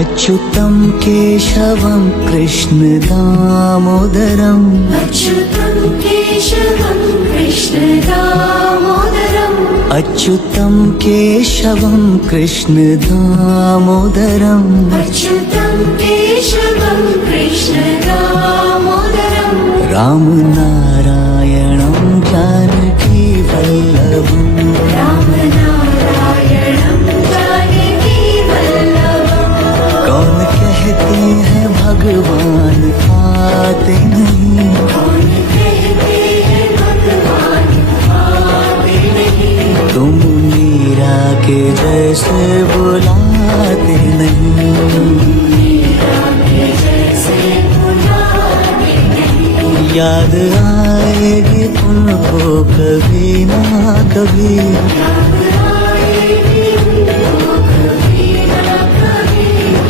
अच्युतं केशवं कृष्ण दामोदरम् अच्युतं केशवं कृष्ण दामोदरम् अच्युतं केशवं कृष्ण दामोदरम् अच्युतं केशवं कृष्ण दामोदरम् राम नारायणं जानकी वल्लभम् राम नारायणं जानकी वल्लभम् कौन कहते हैं भगवान आते नहीं, कौन कहते हैं भगवान आते नहीं। तुम मीरा के जैसे बुलाते नहीं। मीरा के जैसे बुलाते नहीं। याद आएगी तुमको कभी ना कभी, याद